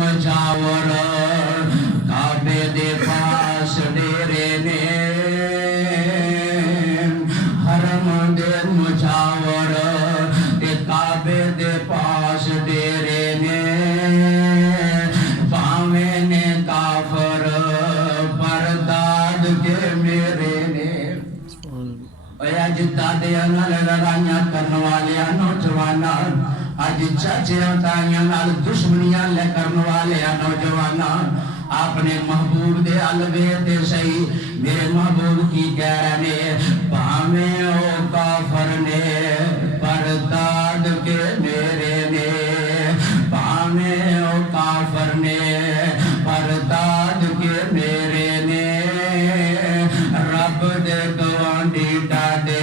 मुजावर काबे दे पास डेरे ने हरम दे मुजावर काबे दे पास डेरे ने पावे ने काफर परदाद के मेरे ने अज दादे लड़ाइयां करने वाले नौजवान अज चाचिया ताइया नाल दुश्मनियां ले करने वाले नौजवान अपने महबूब दे अलवे ते सही मेरे महबूब की कह रहे ने भावे ओ काफर ने परदाद के मेरे ने भावे ओ काफर ने परदाद के मेरे ने रब दे गवांडी डाडे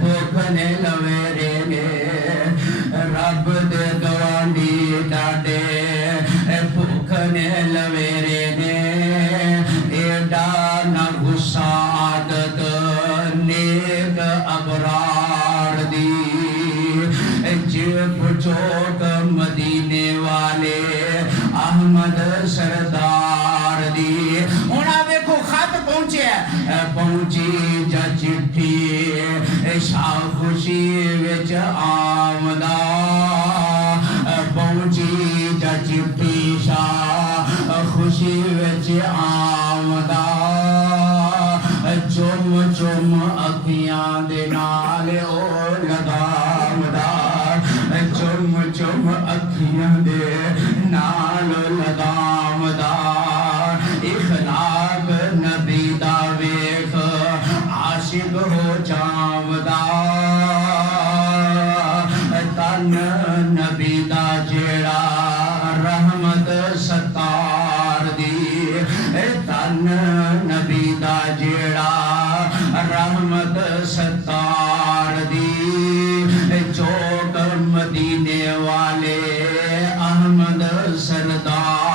भुख ने लवेरे ने रब दे गवांडी डाडे भुख ने लवेरे ने एडा न गुस्सा आदत नेक अबरार दी जिब चोट मदीने वाले अहमद सरदार दी उन्हें देखो खत पहुंचे पहुंची जा चिट्ठी शाह खुशी विच आमदा पहुंची जा चिट्ठी शाह खुशी विच आमदा चुम चुम अखियां दे नाल ओ लगामदा चुम चुम अखियां दे नाल लगामदा इखलाक नबी दा वेख आशिक हो जामदा तन नबी दा जेड़ा रहमत सत्तार दी तन नबी दा जेड़ा रहमत सत्तार दी चौक मदीने वाले अहमद सरदार